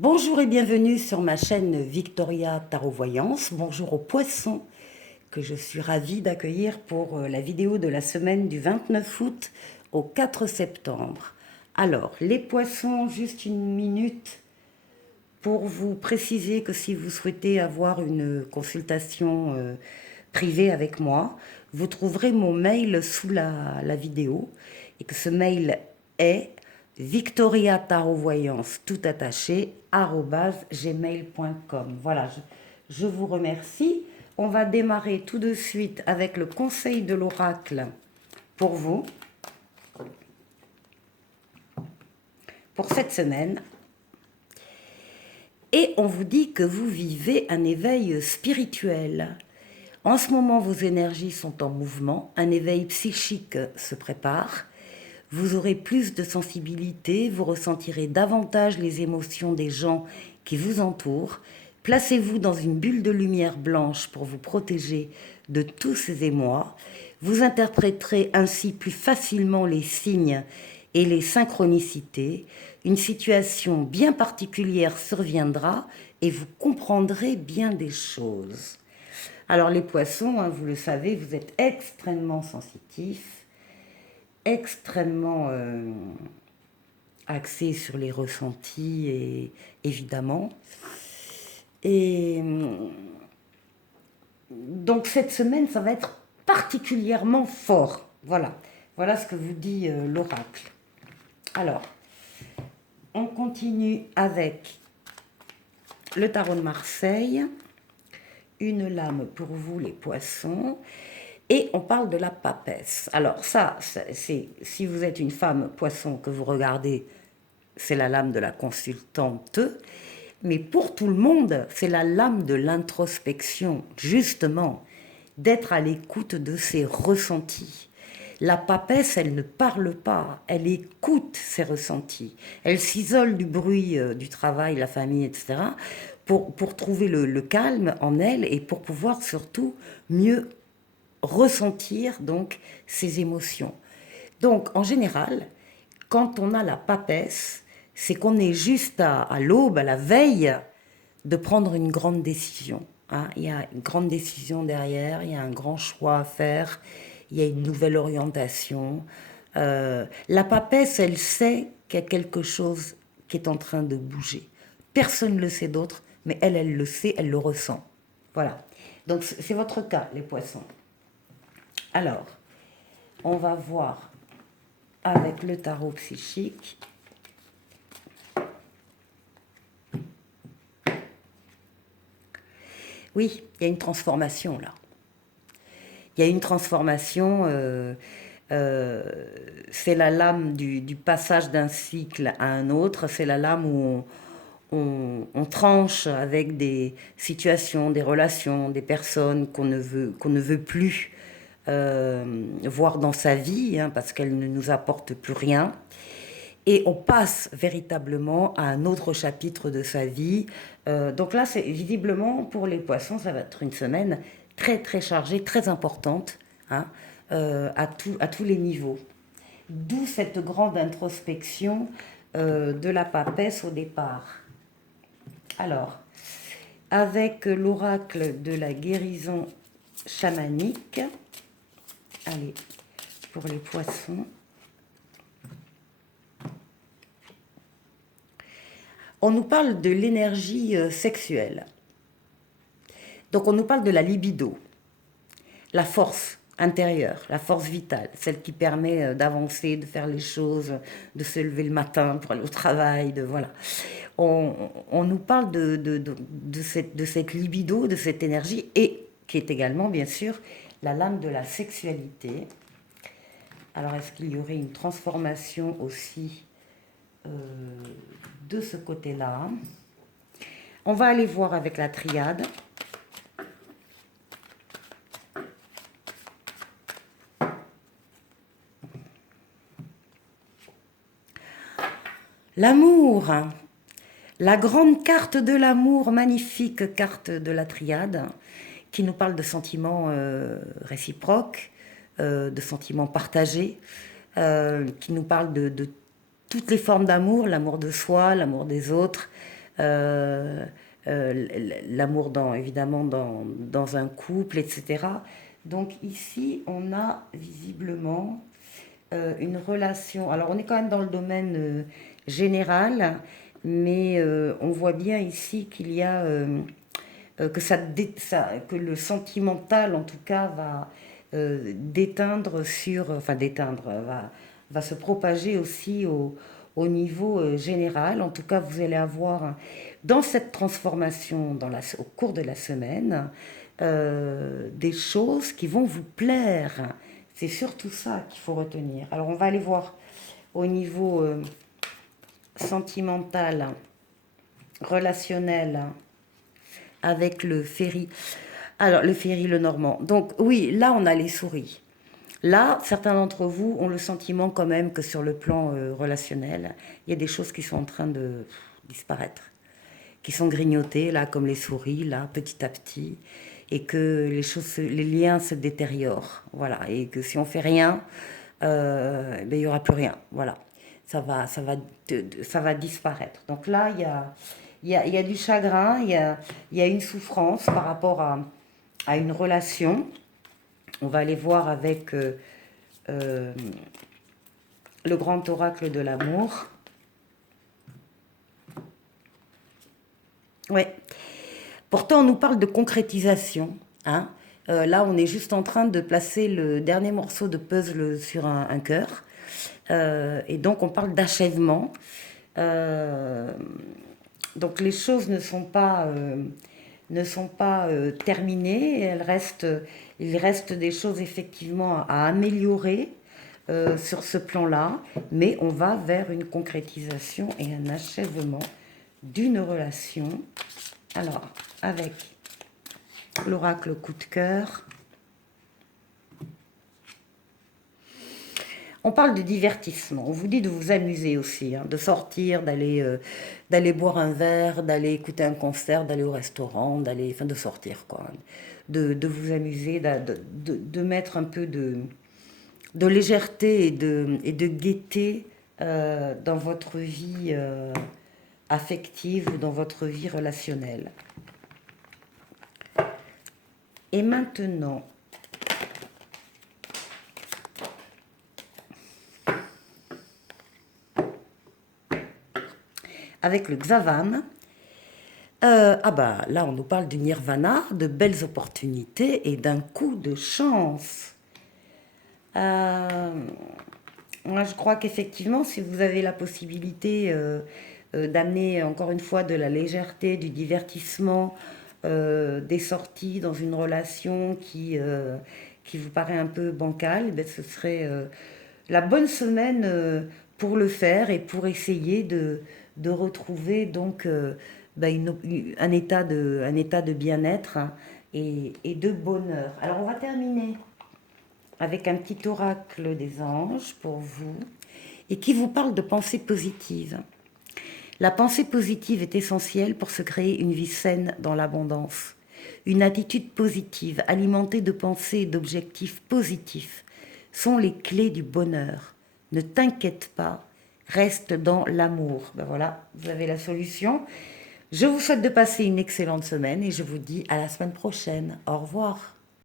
Bonjour et bienvenue sur ma chaîne Victoria Tarot Voyance. Bonjour aux poissons que je suis ravie d'accueillir pour la vidéo de la semaine du 29 août au 4 septembre. Alors, les poissons, juste une minute pour vous préciser que si vous souhaitez avoir une consultation privée avec moi, vous trouverez mon mail sous la vidéo et que ce mail est Victoria Tarot Voyance tout attaché @gmail.com. Voilà, je vous remercie. On va démarrer tout de suite avec le conseil de l'oracle pour vous, pour cette semaine. Et on vous dit que vous vivez un éveil spirituel. En ce moment, vos énergies sont en mouvement, un éveil psychique se prépare. Vous aurez plus de sensibilité, vous ressentirez davantage les émotions des gens qui vous entourent. Placez-vous dans une bulle de lumière blanche pour vous protéger de tous ces émois. Vous interpréterez ainsi plus facilement les signes et les synchronicités. Une situation bien particulière surviendra et vous comprendrez bien des choses. Alors les poissons, hein, vous le savez, vous êtes extrêmement sensitifs, extrêmement axés sur les ressentis, et, évidemment. Et donc cette semaine, ça va être particulièrement fort. Voilà, voilà ce que vous dit l'oracle. Alors, on continue avec le tarot de Marseille. Une lame pour vous les poissons, et on parle de la papesse. Alors ça, c'est si vous êtes une femme poisson que vous regardez, c'est la lame de la consultante, mais pour tout le monde, c'est la lame de l'introspection, justement, d'être à l'écoute de ses ressentis. La papesse, elle ne parle pas, elle écoute ses ressentis. Elle s'isole du bruit du travail, la famille, etc., pour trouver le calme en elle et pour pouvoir surtout mieux ressentir donc ses émotions. Donc, en général, quand on a la papesse, c'est qu'on est juste à l'aube, à la veille de prendre une grande décision. Hein. Il y a une grande décision derrière, il y a un grand choix à faire, il y a une nouvelle orientation. La papesse, elle sait qu'il y a quelque chose qui est en train de bouger. Personne ne le sait d'autre, mais elle le sait, elle le ressent. Voilà. Donc c'est votre cas, les poissons. Alors, on va voir avec le tarot psychique. Oui, il y a une transformation là. Il y a une transformation, c'est la lame du passage d'un cycle à un autre, c'est la lame où on tranche avec des situations, des relations, des personnes qu'on ne veut plus voir dans sa vie, hein, parce qu'elles ne nous apportent plus rien. Et on passe véritablement à un autre chapitre de sa vie. Donc là, c'est visiblement pour les poissons, ça va être une semaine très très chargée, très importante, hein, à tous les niveaux. D'où cette grande introspection de la papesse au départ. Alors, avec l'oracle de la guérison chamanique, allez, pour les poissons. On nous parle de l'énergie sexuelle. Donc on nous parle de la libido, la force intérieure, la force vitale, celle qui permet d'avancer, de faire les choses, de se lever le matin pour aller au travail, voilà. On nous parle de cette libido, de cette énergie, et qui est également, bien sûr, la lame de la sexualité. Alors, est-ce qu'il y aurait une transformation aussi de ce côté-là? On va aller voir avec la triade. L'amour, la grande carte de l'amour, magnifique carte de la triade, qui nous parle de sentiments réciproques, de sentiments partagés, qui nous parle de toutes les formes d'amour, l'amour de soi, l'amour des autres, l'amour évidemment dans un couple, etc. Donc ici, on a visiblement une relation. Alors on est quand même dans le domaine général, mais on voit bien ici qu'il y a que le sentimental en tout cas va déteindre enfin déteindre, va se propager aussi au niveau général. En tout cas, vous allez avoir dans cette transformation au cours de la semaine des choses qui vont vous plaire. C'est surtout ça qu'il faut retenir. Alors on va aller voir au niveau sentimental, relationnel, avec le ferry. Alors, le ferry, le normand. Donc, oui, là, on a les souris. Là, certains d'entre vous ont le sentiment quand même que sur le plan relationnel, il y a des choses qui sont en train de disparaître, qui sont grignotées, là, comme les souris, là, petit à petit, et que les liens se détériorent. Voilà, et que si on fait rien, ben, il n'y aura plus rien. Voilà, ça va disparaître. Donc là, il y a du chagrin, il y a une souffrance par rapport à une relation. On va aller voir avec le grand oracle de l'amour. Ouais. Pourtant, on nous parle de concrétisation. Hein. Là, on est juste en train de placer le dernier morceau de puzzle sur un cœur. Et donc, on parle d'achèvement. Donc, les choses ne sont pas terminées. Il reste des choses effectivement à améliorer sur ce plan-là. Mais on va vers une concrétisation et un achèvement d'une relation. Alors, avec l'oracle coup de cœur. On parle de divertissement. On vous dit de vous amuser aussi, hein, de sortir, d'aller boire un verre, d'aller écouter un concert, d'aller au restaurant, de sortir, quoi. De vous amuser, de mettre un peu de légèreté et de gaieté dans votre vie affective ou dans votre vie relationnelle. Et maintenant, avec le Xavan, là on nous parle du nirvana, de belles opportunités et d'un coup de chance. Moi je crois qu'effectivement, si vous avez la possibilité d'amener encore une fois de la légèreté, du divertissement, des sorties dans une relation qui vous paraît un peu bancale, ben, ce serait la bonne semaine pour le faire et pour essayer de retrouver donc ben, un état de bien-être, hein, et de bonheur. Alors on va terminer avec un petit oracle des anges pour vous et qui vous parle de pensée positive. La pensée positive est essentielle pour se créer une vie saine dans l'abondance. Une attitude positive, alimentée de pensées et d'objectifs positifs, sont les clés du bonheur. Ne t'inquiète pas, reste dans l'amour. Ben voilà, vous avez la solution. Je vous souhaite de passer une excellente semaine et je vous dis à la semaine prochaine. Au revoir.